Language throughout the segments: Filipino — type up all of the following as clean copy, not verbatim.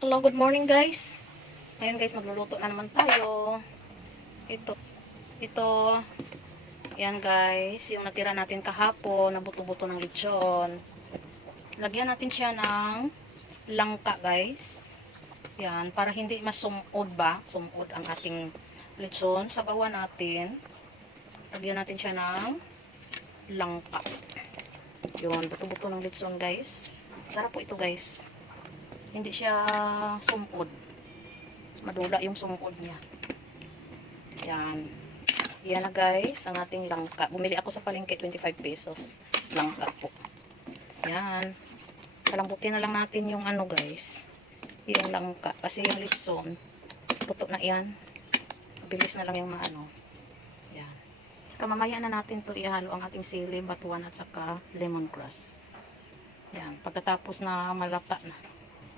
Hello, good morning guys. Ngayon guys, magluluto na naman tayo. Ito, yan guys, yung natira natin kahapon, na buto-buto ng lechon. Lagyan natin siya ng langka guys. Yan, para hindi masumod ba, sumod ang ating lechon. Sabawan natin. Lagyan natin siya ng langka. Yun, buto-buto ng lechon guys. Sarap po ito guys. Hindi siya sumod. Madula yung sumod niya. Yan. Yan na guys, ang ating langka. Bumili ako sa palengke, 25 pesos. Langka po. Yan. Palambutin na lang natin yung ano guys. Yung langka. Kasi yung litson, puto na yan. Bilis na lang yung maano. Yan. Mamaya na natin to ihalo ang ating sili, batuan at saka lemongrass. Yan. Pagkatapos na malata na.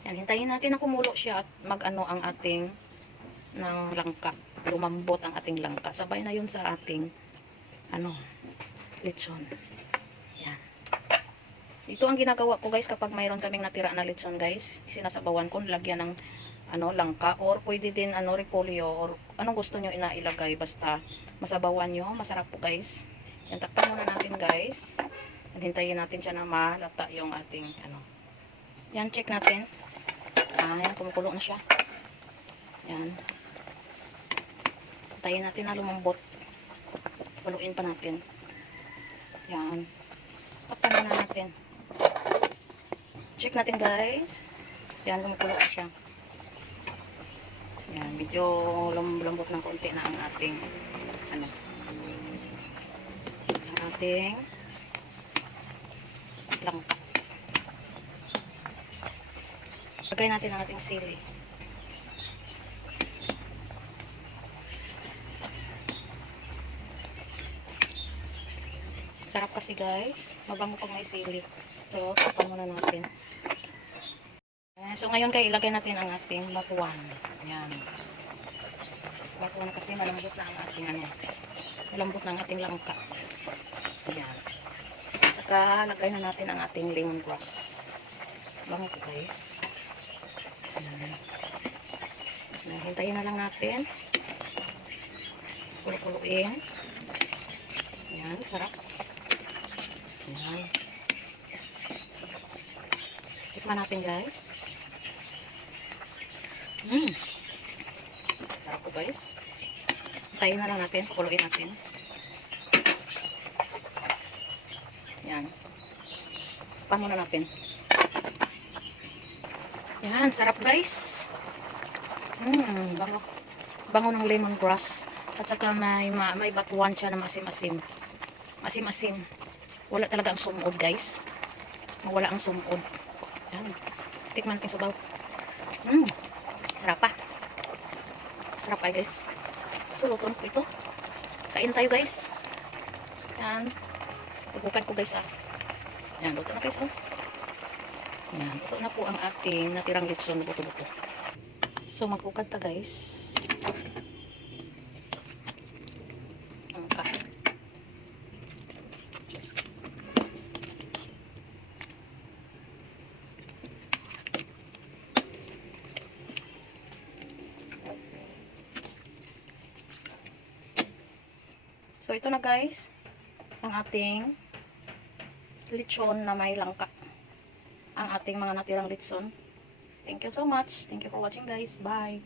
Yan, hintayin natin na kumulo siya at mag-ano ang ating ng langka. Lumambot ang ating langka. Sabay na yun sa ating ano, lechon. Yan. Ito ang ginagawa ko guys kapag mayroon kaming natira na lechon guys. Sinasabawan ko, lagyan ng ano, langka or pwede din ano, repolyo or anong gusto nyo inailagay. Basta masabawan nyo. Masarap po guys. Yan, takpan muna natin guys. Hintayin natin siya na malata yung ating ano. Yan, check natin. Ayan, kumukulo na siya. Yan. Tayin natin na lumambot. Paluin pa natin. Yan. Takpan na natin. Check natin guys. Yan, kumukulo na siya. Yan, medyo lambot ng konti na ang ating ano. Ang ating langka. Lagay natin ang ating sili. Sarap kasi guys. Mabango pag may sili. So, tapan muna natin. So, ngayon kayo ilagay natin ang ating batuan. Yan. Batuan kasi malambot na ang ating ano. Malambot na ang ating langka. Yan. At saka, lagay na natin ang ating lemongrass. Bango po guys. Hintayin na lang natin. Kulo-kuloin. Yan, sarap. Yan. Tikman natin guys. Sarap po guys. Hintayin na lang natin. Kukuloin natin. Yan. Pan muna natin. Yan, sarap guys. Bango. Bango ng lemongrass. At saka may batuan siya na masim-asim. Masim-asim. Wala talaga ang sumod guys. Mawala ang sumod. Yan. Tikman natin sabaw. Sarap pa. Sarap ay guys. So, luto ko ito. Kain tayo guys. Yan. Tubukan ko guys ah. Yan, luto na guys oh. Yan, luto na po ang ating natirang litson na buto-buto. So, mag-ukad ta guys. So, ito na guys. Ang ating lechon na may langka. Ang ating mga natirang litson. Thank you so much. Thank you for watching guys. Bye.